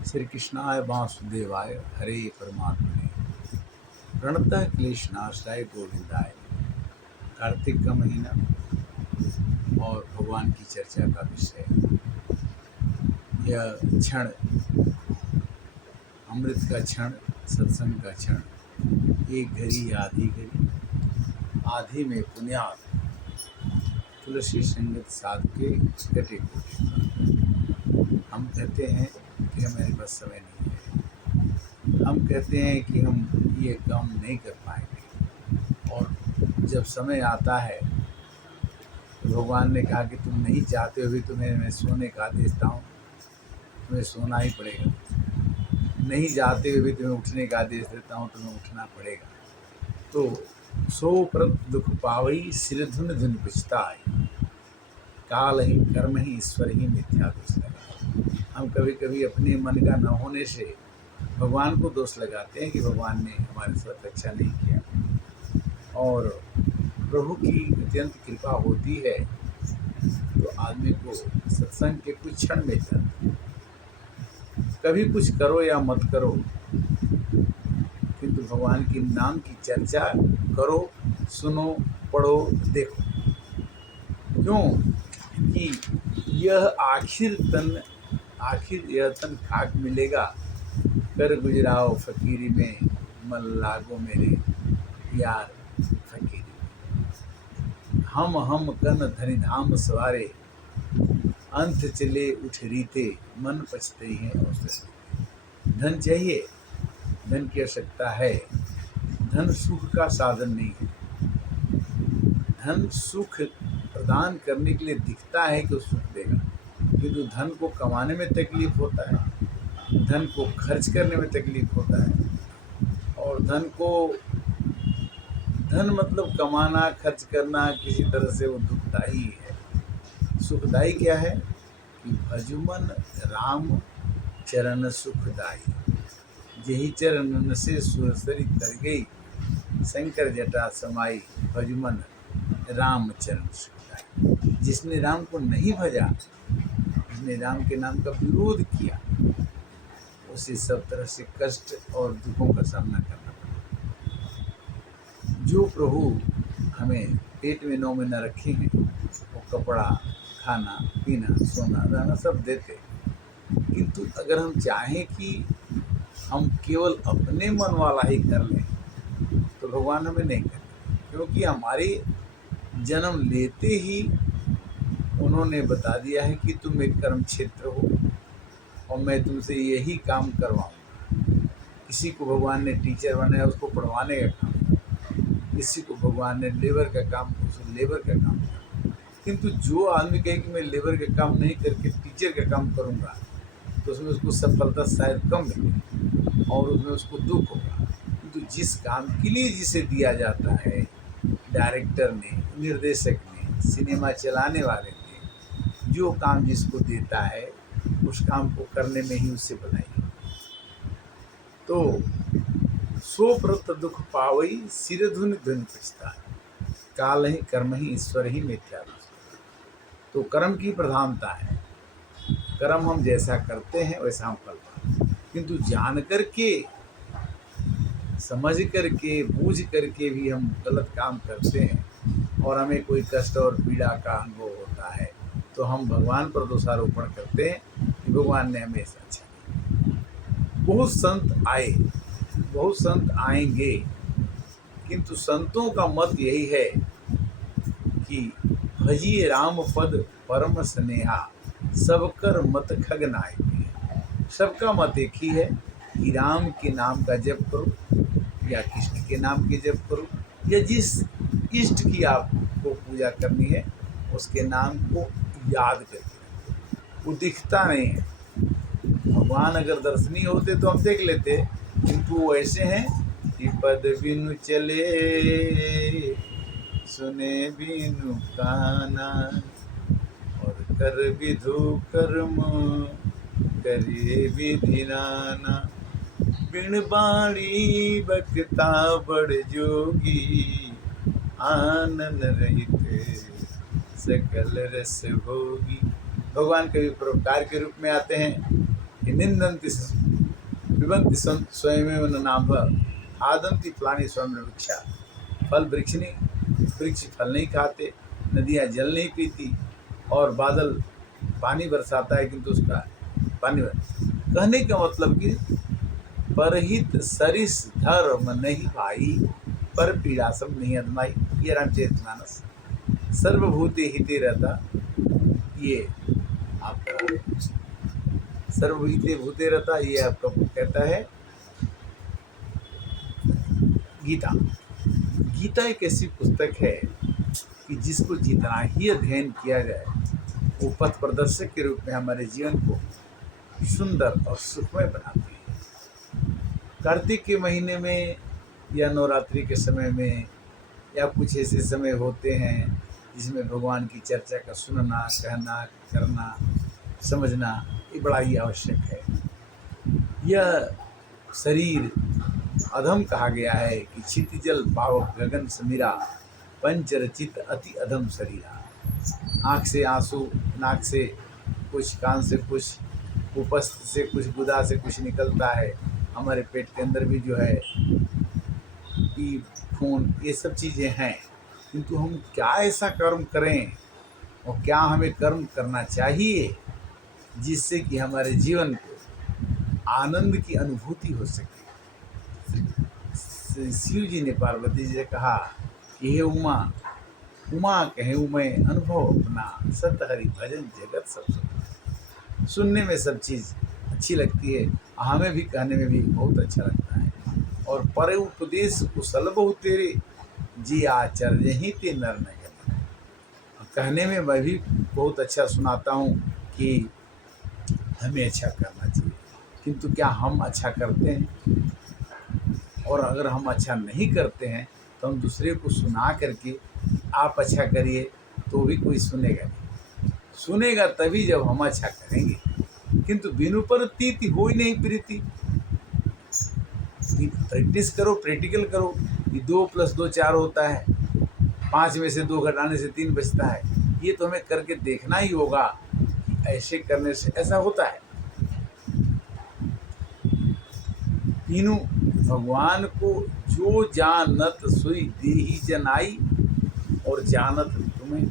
श्री कृष्णाय वासुदेवाय हरे परमात्मने प्रणतः क्लेशनाशाय गोविंदाय। कार्तिक का महीना और भगवान की चर्चा का विषय। यह क्षण, अमृत का क्षण, सत्संग का क्षण, एक घड़ी आधी घड़ी, आधी में पुण्यात तुलसी संगत साध के घटे कोटि। हम कहते हैं कि हमारे पास समय नहीं है, हम कहते हैं कि हम ये काम नहीं कर पाएंगे, और जब समय आता है तो भगवान ने कहा कि तुम नहीं चाहते हो भी तुम्हें मैं सोने का आदेश देता हूँ, तुम्हें सोना ही पड़ेगा। नहीं जाते हुए भी तुम्हें उठने का आदेश देता हूँ, तुम्हें उठना पड़ेगा। तो सो प्रत दुख पावई सिर धुन धुन पिछताय, काल ही कर्म ही ईश्वर ही मिथ्या दोष लगा। हम कभी कभी अपने मन का न होने से भगवान को दोष लगाते हैं कि भगवान ने हमारे साथ अच्छा नहीं किया, और प्रभु की अत्यंत कृपा होती है तो आदमी को सत्संग के कुछ क्षण मिल जाते हैं। कभी कुछ करो या मत करो, किंतु भगवान के नाम की चर्चा करो, सुनो, पढ़ो, देखो। क्यों कि यह आखिर यह तन खाक मिलेगा। कर गुजराओ फकीरी में, मन लागो मेरे यार फकीरी। हम कन धनी धाम सवारे, अंत चले उठ रीते, मन पछते हैं अवसर। धन चाहिए, धन की आवश्यकता है। धन सुख का साधन नहीं है। धन सुख प्रदान करने के लिए दिखता है कि वो सुख देगा, किंतु धन को कमाने में तकलीफ होता है, धन को खर्च करने में तकलीफ होता है। और धन मतलब कमाना, खर्च करना, किसी तरह से वो दुखदाई है। सुखदाई क्या है कि भजुमन राम चरण सुखदाई, यही चरण से सुरसरी तर गई, शंकर जटा समाई, भजुमन राम चरण सुखदाई। जिसने राम को नहीं भजा, जिसने राम के नाम का विरोध किया, उसे सब तरह से कष्ट और दुखों का सामना करना पड़ा। जो प्रभु हमें पेट में 9 महीना रखे हैं, वो कपड़ा, खाना, पीना, सोना, रहना सब देते, किंतु अगर हम चाहें कि हम केवल अपने मन वाला ही कर लें तो भगवान हमें नहीं करेंगे, क्योंकि हमारे जन्म लेते ही उन्होंने बता दिया है कि तुम एक कर्म क्षेत्र हो और मैं तुमसे यही काम करवाऊंगा। किसी को भगवान ने टीचर बनाया, उसको पढ़वाने का काम, किसी को भगवान ने लेबर का काम, उसको लेबर का काम। किंतु जो आदमी कहे कि मैं लेबर का काम नहीं करके टीचर का काम करूंगा, तो उसमें उसको सफलता शायद कम मिलेगी और उसमें उसको दुख होगा। किंतु जिस काम के लिए जिसे दिया जाता है, डायरेक्टर ने, निर्देशक ने, सिनेमा चलाने वाले ने, जो काम जिसको देता है उस काम को करने में ही उससे भलाई। तो सो प्रत दुख पावई सिर धुन धुन पिछताय, काल ही कर्म ही ईश्वर ही मिथ्या दोष। तो कर्म की प्रधानता है। कर्म हम जैसा करते हैं वैसा हम फल पाते हैं, किंतु जान करके, समझ करके, बूझ करके भी हम गलत काम करते हैं और हमें कोई कष्ट और पीड़ा का अनुभव होता है, तो हम भगवान पर दोषारोपण करते हैं कि भगवान ने हमें ऐसा अच्छा किया। बहुत संत आए, बहुत संत आएंगे, किंतु संतों का मत यही है कि भजिए राम पद परम स्नेहा, सबकर मत खग नाय। सबका मत एक ही है कि राम के नाम का जप करो या कृष्ण के नाम के जप करो, या जिस इष्ट की आपको पूजा करनी है उसके नाम को याद करके। वो दिखता नहीं है। भगवान अगर दर्शनीय होते तो हम देख लेते, किंतु वो ऐसे हैं कि पद बिनु चले, सुने बिनु काना, और कर विधु कर्म करे विधि नाना। बिन बाणी बकता बड़ जोगी, आनन रहित सकल रस भोगी। भगवान कभी परोपकार के रूप में आते हैं, कि निंदन्ति पिबन्ति स्वयमेव न नाम खादन्ति फलानि स्वयं वृक्षा। फल वृक्ष फल नहीं खाते, नदियाँ जल नहीं पीती, और बादल पानी बरसाता है किंतु उसका पानी कहने का मतलब कि परहित सरिस धर्म नहीं भाई, पर पीड़ा सब नहीं अदमाई। ये रामचरितमानस सर्वभूते हिते रहता, ये आपका सर्वभूते भूते रहता, ये आपका कहता है गीता। गीता एक ऐसी पुस्तक है कि जिसको जितना ही अध्ययन किया जाए वो पथ प्रदर्शक के रूप में हमारे जीवन को सुंदर और सुखमय बनाती है। कार्तिक के महीने में या नवरात्रि के समय में या कुछ ऐसे समय होते हैं जिसमें भगवान की चर्चा का सुनना, कहना, करना, समझना ये बड़ा ही आवश्यक है। यह शरीर अधम कहा गया है कि क्षितिजल पावक गगन समीरा, पंचरचित अति अधम शरीरा। आँख से आंसू, नाक से कुछ, कान से कुछ, उपस्थ से कुछ, गुदा से कुछ निकलता है। हमारे पेट के अंदर भी जो है पी, खून, ये सब चीज़ें हैं, किंतु हम क्या ऐसा कर्म करें और क्या हमें कर्म करना चाहिए जिससे कि हमारे जीवन को आनंद की अनुभूति हो सके। शिव जी ने पार्वती जी से कहा कि हे उमा, उमा कहे उमय अनुभव अपना, सत हरि भजन जगत सब सुख। सुनने में सब चीज़ अच्छी लगती है, हमें भी कहने में भी बहुत अच्छा लगता है। और पर उपदेश कुशल बहु तेरे, जी आचर्य ही ते नर न गले। कहने में मैं भी बहुत अच्छा सुनाता हूँ कि हमें अच्छा करना चाहिए, किंतु क्या हम अच्छा करते हैं? और अगर हम अच्छा नहीं करते हैं तो हम दूसरे को सुना करके आप अच्छा करिए तो भी कोई सुनेगा नहीं। सुनेगा तभी जब हम अच्छा करेंगे, किंतु बिनु पर तीति हो ही नहीं प्रीति। प्रैक्टिस करो, प्रैक्टिकल करो कि 2 + 2 4 होता है, 5 में से 2 घटाने से 3 बचता है। ये तो हमें करके देखना ही होगा कि ऐसे करने से ऐसा होता है। तीनों भगवान को जो जानत सोई देहि जनाई, और जानत तुम्हें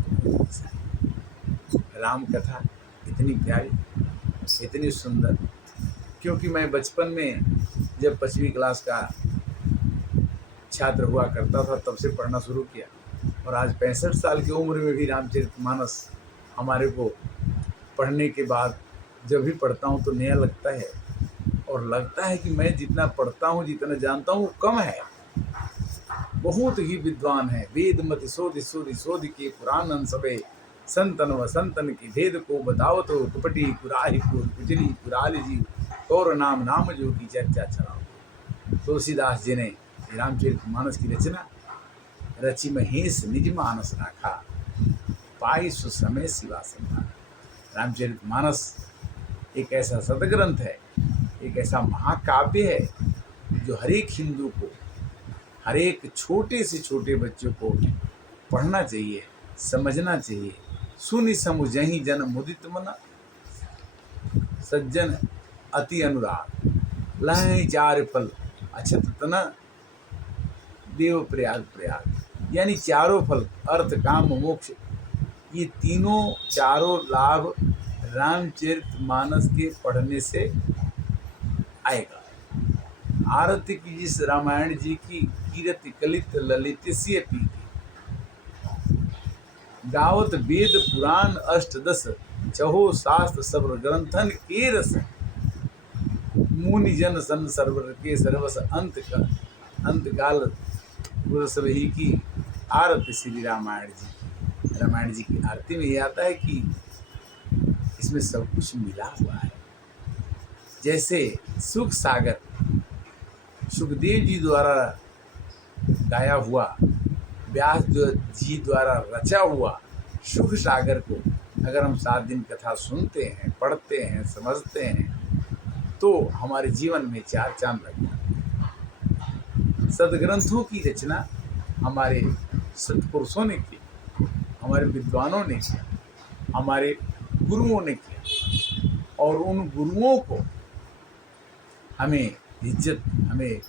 राम कथा इतनी प्यारी, इतनी सुंदर। क्योंकि मैं बचपन में जब 5वीं क्लास का छात्र हुआ करता था तब से पढ़ना शुरू किया, और आज 65 साल की उम्र में भी रामचरितमानस हमारे को पढ़ने के बाद जब भी पढ़ता हूँ तो नया लगता है, और लगता है कि मैं जितना पढ़ता हूँ, जितना जानता हूँ वो कम है। बहुत ही विद्वान है, वेद मत शोध शोध शोध के पुराण सबे, संतन व संतन के भेद को बताओ तो कपटी कुराही कुजरी कुराल जी, और नाम नाम जो की चर्चा चलाओ। तुलसीदास जी ने रामचरितमानस की रचना रचि महेश निज मानस राखा, पाई सुसमय सिवा संभाला। रामचरितमानस एक ऐसा सदग्रंथ है, एक ऐसा महाकाव्य है जो हर एक हिंदू को, हर एक छोटे से छोटे बच्चों को पढ़ना चाहिए, समझना चाहिए। सुनि समुझहि जन मुदित मन, सज्जन अति अनुराग, लहै 4 फल अछत तना, देव प्रयाग प्रयाग। यानी चारों फल, अर्थ काम मोक्ष, ये तीनों चारों लाभ रामचरितमानस के पढ़ने से आएगा। आरती की जिस रामायण जी की कीरति कलित ललित सी पी, गावत वेद पुराण अष्टदश, चहो शास्त्र सब ग्रंथन के रस, मुनि जन सन सर्वर के सर्वस अंत काल सब ही की आरती श्री रामायण जी। रामायण जी की आरती में ये आता है कि इसमें सब कुछ मिला हुआ है। जैसे सुख सागर सुखदेव जी द्वारा गाया हुआ, व्यास जी द्वारा रचा हुआ सुख सागर को अगर हम 7 दिन कथा सुनते हैं, पढ़ते हैं, समझते हैं तो हमारे जीवन में 4 चांद लग जाते हैं। सदग्रंथों की रचना हमारे सत्पुरुषों ने की, हमारे विद्वानों ने किया, हमारे गुरुओं ने किया, और उन गुरुओं को हमें इज्जत, हमें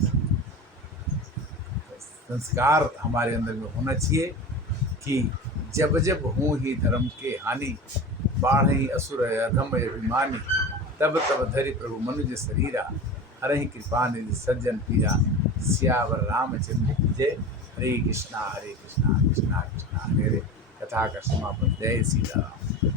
संस्कार हमारे अंदर में होना चाहिए कि जब जब हों ही धर्म के हानि, बाढ़हि असुर अधम अभिमानी, तब तब धरि प्रभु मनुज शरीरा, हरहि कृपा निधि सज्जन पीरा, सियावर रामचंद्र की जय। हरे कृष्णा कृष्णा कृष्णा हरे हरे। कथा का समापन। जय सीता राम।